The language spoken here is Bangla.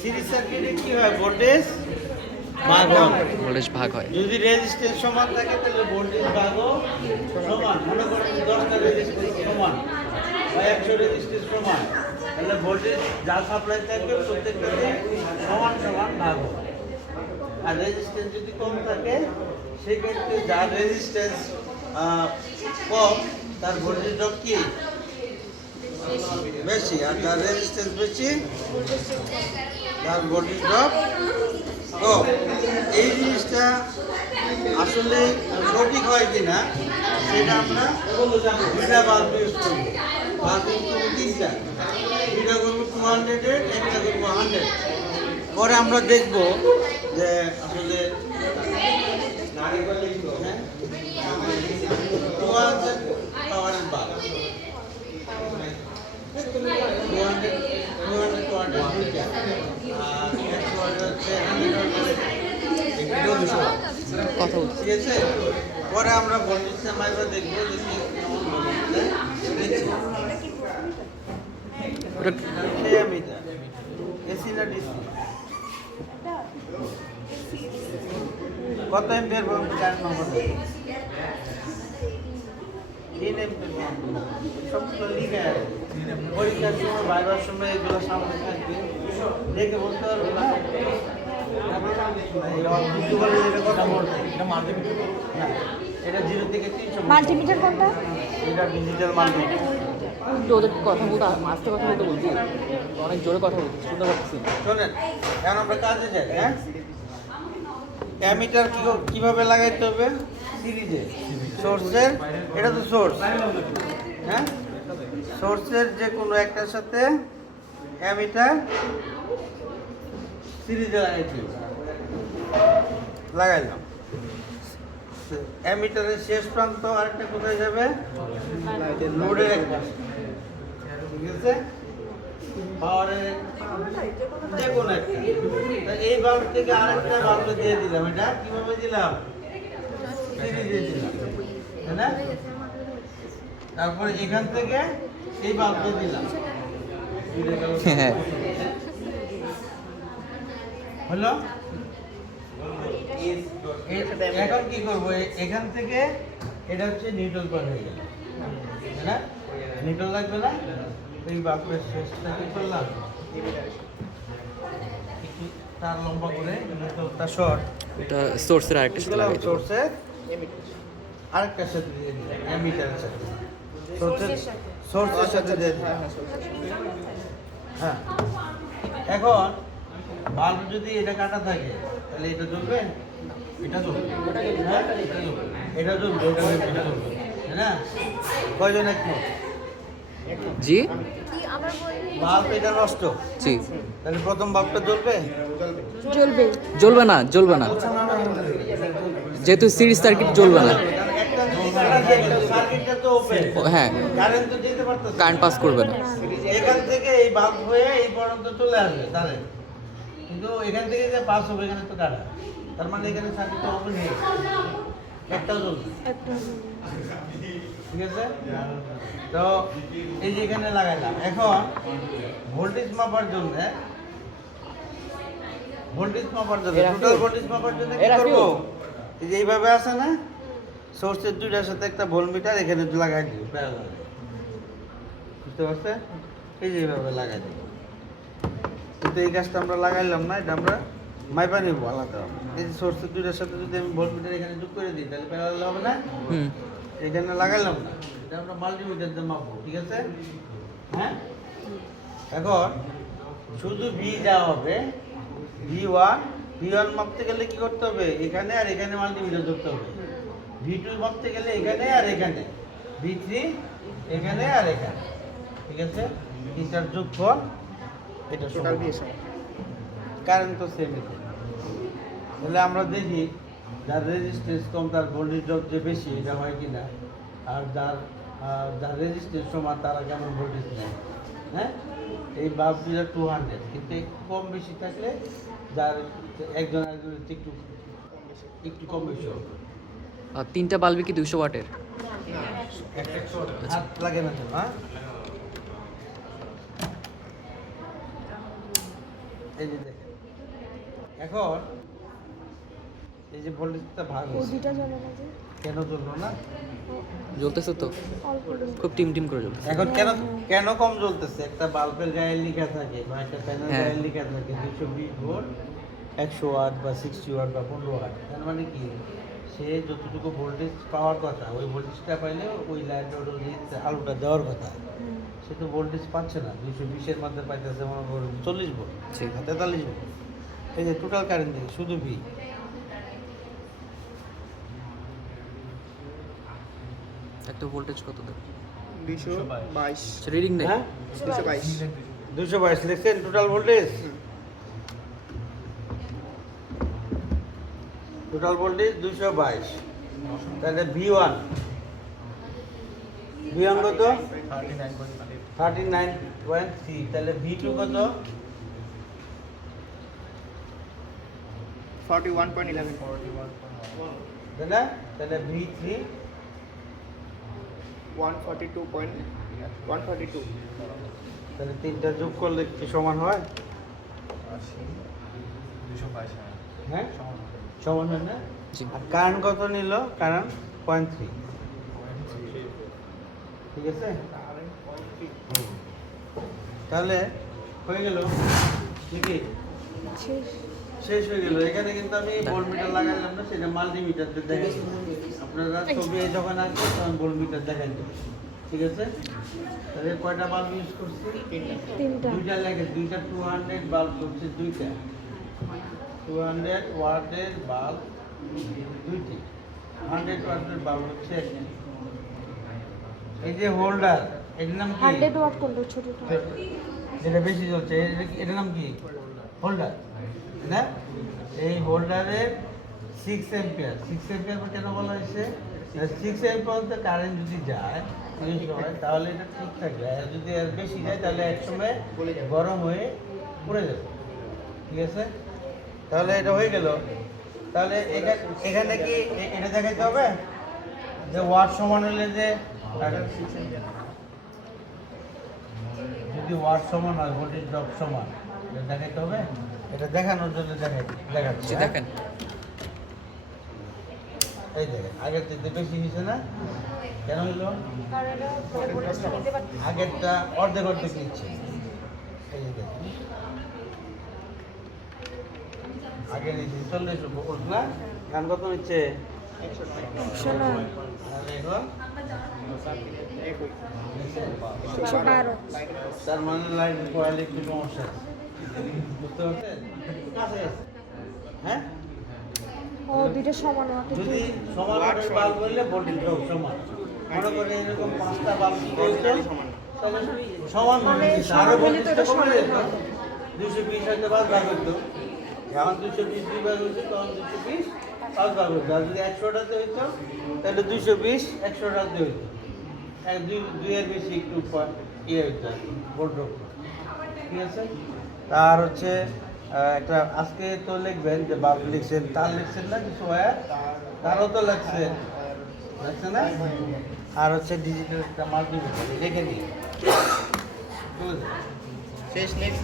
সিরিজ সার্কিটে কি হয়, ভোল্টেজ ভাগ হয়। যদি রেজিস্ট্যান্স সমান থাকে তাহলে ভোল্টেজ ভাগও সমান। মনে করেন 10টা রেজিস্ট্যান্স সমান বা 100 রেজিস্ট্যান্স সমান, তাহলে ভোল্টেজ যা সাপ্লাই থাকবে প্রত্যেকটাতে সমান সমান ভাগ হবে। আর রেজিস্ট্যান্স যদি কম থাকে সেই ক্ষেত্রে যার রেজিস্ট্যান্স কম তার ভোল্টেজ ড্রপ কি বেশি, আর যার রেজিস্ট্যান্স বেশি তার ভোল্টেজ ড্রপ কম। এই জিনিসটা আসলে সঠিক হয় কিনা সেটা আমরা দুইটা বাল্ব ইউজ করবো। বাল্ব ইউজ করবো তিনটা, দুইটা করবো 200-এর, একটা করবো 100। পরে আমরা দেখব যে আসলে 200 পাওয়ারের বাল্ব, 200 দুইটা, আর 100 হচ্ছে 100 কথা ঠিক আছে। পরে আমরা ভোল্টেজটা মাইবা দেখবো যে কেমন ভোল্টেজ এসি না ডিসি, কত এম্পিয়ার কারেন্ট নম্বর 3 এম্পিয়ার সবগুলো লিখে আছে। পরীক্ষার সময় ভাইবার সময় এগুলো সামনে থাকবে, দেখে বলতে পারবে না এটা 0 থেকে 300 মাল্টিমিটার কোনটা? এটা ডিজিটাল মাল্টিমিটার। একটু ওদের কথা বলতে আস্তে কথা বলতে বলছি, অনেক জোরে কথা বলছি, শুনতে পাচ্ছি। শোনেন, এখন আমরা কাজে যাই। হ্যাঁ, অ্যামিটার কিভাবে লাগাইতে হবে? সিরিজে সোর্সের, এটা তো সোর্স, হ্যাঁ, সোর্সের যে কোনো একটার সাথে অ্যামিটার সিরিজে লাগাইতে হবে। লাগাইলাম, অ্যামিটারের শেষ প্রান্ত আরেকটা কোথায় যাবে? লোডের একটা, ঠিক আছে, পাওয়ারের যে কোনো একটা। এই বাল্ব থেকে আরেকটা বাল্ব দিয়ে দিলাম। এটা কিভাবে দিলাম? সিরিজে দিলাম, তাই না? তারপরে এখান থেকে এই বাল্ব দিলাম, হলো। এখন কি করবো? এখান থেকে এটা হচ্ছে নিউট্রাল পয়েন্ট হয়ে গেল, তাই না? নিউট্রাল লাগবে না? এই বাল্বের শেষটা কি করলাম, একটু তার লম্বা করে নিউট্রালটা শর্ট, এটা সোর্সের আরেকটা সাথে লাগাই দেব। সোর্সের আরেকটার সাথে দিয়ে দিলাম, অ্যামিটারের সাথে, সোর্সের সাথে দিয়ে দিলাম। হ্যাঁ, এখন বাল্ব যদি এটা কাটা থাকে তাহলে এটা জ্বলবে, এটা জ্বলবে, হ্যাঁ এটা জ্বলবে, এটা জ্বলবে, তাই না? কয়জন একমত? জি বাল্ব এটা নষ্ট, জি। তাহলে প্রথম বাল্বটা জ্বলবে? জ্বলবে। জ্বলবে না, জ্বলবে না, যেহেতু সিরিজ সার্কিট জ্বলবে না। সার্কিটটা তো ওপেন, হ্যাঁ, কারেন্ট তো যেতে পারতেছে, কারেন্ট পাস করবে না। এখান থেকে এই বাল্ব হয়ে এই পর্যন্ত চলে আসবে কারেন্ট, কিন্তু এখান থেকে যে পাস হবে এখানে তো কাটা, তার মানে এখানে সার্কিটটা ওপেন হয়ে গেছে, একটাও জ্বলবে, ঠিক আছে। তো এই যে এখানে লাগাইলাম। এখন ভোল্টেজ মাপার জন্য, টোটাল ভোল্টেজ মাপার জন্য কি করব? এই যে এইভাবে আছে না, সোর্সের দুইটার সাথে একটা ভোল্টমিটার এখানে লাগাই দিব প্যারালাল, বুঝতে পারছেন? এই যে এইভাবে লাগাই দিব। কিন্তু এই গাছটা আমরা লাগাইলাম না, এটা আমরা মাইপা নিব আলাদা। এই যে সোর্সের দুইটার সাথে যদি আমি ভোল্টমিটার এখানে যোগ করে দিই তাহলে প্যারালাল হবে না? এখানে লাগাইলাম না, এটা আমরা মাল্টিমিটার দিয়ে মাপবো, ঠিক আছে। হ্যাঁ, এখন শুধু ভি যা হবে, V1 মাপতে গেলে কি করতে হবে? এখানে আর এখানে মাল্টিমিটার ধরতে হবে। V2 মাপতে গেলে এখানে আর এখানে, V3 এখানে আর এখানে, ঠিক আছে। তিনটার যোগফল এটা টোটাল দিয়েছে, কারেন্ট তো সেম। তাহলে আমরা দেখি যার রেজিস্ট্যান্স কম তার ভোল্টেজ ড্রপ যে বেশি, এটা হয় কিনা, আর যার রেজিস্ট্যান্স সমান তারা কেমন ভোল্টেজ নেয়। হ্যাঁ, এই বাল্বটা 200, কিন্তু কম বেশি থাকলে যার একজন একটু কম বেশি হবে। আর তিনটা বাল্বই কি 200 ওয়াটের? হাত লাগে না তো? হ্যাঁ, এই যে দেখেন এখন এই যে ভোল্টেজটা ভাগ ও হয়েছে দুইটা জ্বলে না যে কেন জ্বললো না? জ্বলতেছে তো অল্প করে। খুব টিম টিম করে জ্বলতেছে এখন কেন কেন কম জ্বলতেছে? একটা বাল্বের গায়ে লেখা থাকে বা একটা প্যানেল হ্যাঁ। গায়ে লেখা থাকে 220 ভোল্ট 100 ওয়াট বা 60 ওয়াট বা 15 ওয়াট। তার মানে কি সে যতটুকু ভোল্টেজ পাওয়ার কথা ওই ভোল্টেজটা পাইলে ওই লাইটের আলোটা দেওয়ার কথা, হুম। সে তো ভোল্টেজ পাচ্ছে না। 220-এর মধ্যে পাইতেছে মনে করুন 40 ভোল্ট, জি। 43 ভোল্ট। এই যে টোটাল কারেন্ট দেখি শুধু ভি একটা ভোল্টেজ কত দেয় 222 রিডিং নেই হ্যাঁ 222 222 লিখছেন টোটাল ভোল্টেজ। টোটাল ভোল্টেজ 222, তাহলে V1 কত? 39.3। তাহলে V2 কত? 41.11 তাই না? তাহলে V3 142. তাহলে তিনটা যোগ করলে কি সমান হয়? হ্যাঁ সমান হয় না? জি আর কারেন্ট কত নিল? কারেন্ট 0.3। ঠিক আছে, তাহলে হয়ে গেল নাকি? শেষ। শেষ হয়ে গেল। এখানে কিন্তু আমি ভোল্টমিটার লাগাইলাম না, সেটা মাল্টিমিটার দিয়ে দেখাই। আপনারা ছবি যখন আসবে তখন ভোল্টমিটার দেখাই দেবে। ঠিক আছে, তাহলে কয়টা বাল্ব ইউজ করছি? তিনটা। দুইটা লাগে, দুইটা 200 বাল্ব হচ্ছে দুইটা 200 ওয়াটের বাল্ব দুইটি, 100 ওয়াটের বাল্ব হচ্ছে একটা। এই যে হোল্ডার, এটার নাম কি? 100 ওয়াট কোনটা ছোটটা? যেটা বেশি চলছে এটার নাম কি? হোল্ডার না? এই হোল্ডারের 6 অ্যাম্পিয়ার। 6 অ্যাম্পিয়ার কেন বলা হয়েছে? 6 অ্যাম্পিয়ার কারেন্ট যদি যায় এই সময় তাহলে এটা ঠিক থাকবে, আর যদি এর বেশি যায় তাহলে একসময় গরম হয়ে পড়ে যাবে। ঠিক আছে, তাহলে এটা হয়ে গেল। তাহলে এখানে কি এটা দেখাইতে হবে যে ওয়াট সমান হলে যে যদি ওয়াট সমান হয় ভোল্টেজ ড্রপ সমান, এটা দেখাইতে হবে। এটা দেখানোর জন্য দেখাচ্ছি। জি দেখেন এই দেখেন আগের থেকে বেশি হয়েছে না? কেন হইলো? আগেরটা অর্ধেক নিচ্ছে। এই যে দেখেন আগে নিচ্ছে 40 ভোল্ট না, গান কত নিচ্ছে? 109, আর এখন 112। তার মানে লাইটের কোয়ালিটি একটু সমস্যা আছে। বুঝতে পারছেন? কাছে আছে। হ্যাঁ, ও দুইটা সমান ওয়াটের যদি দুইটা। সমান ওয়াটের বাল্ব হইলে ভোল্টেজ ড্রপ সমান। মনে করে এরকম 5টা বাল্ব দিতে হইতো, তাহলে সমান মানে মানে সমান আরো হলে তো এটা 25টা কমে সমান যেত। হবে। 220 হইতে 5 ভাগ হইতো। এখন 220 দুই ভাগ হইতো, তখন 220 5 ভাগ হইতো। আর যদি 100টাতে হইতো তাহলে 220 100টাতে হইতো। দুইয়ের বেশি একটু ইয়ে হইতো আর কি, ভোল্ট ড্রপ। ঠিক আছে, আর হচ্ছে একটা আজকে তো লিখবেন যে বাল্ব লিখছেন, তার লিখছেন না কিছু ওয়্যার, তারও তো লাগছে না? আর হচ্ছে ডিজিটাল একটা মাল্টিমিটার রেখে নিয়ে চলে যাবে। শেষ নেক্সট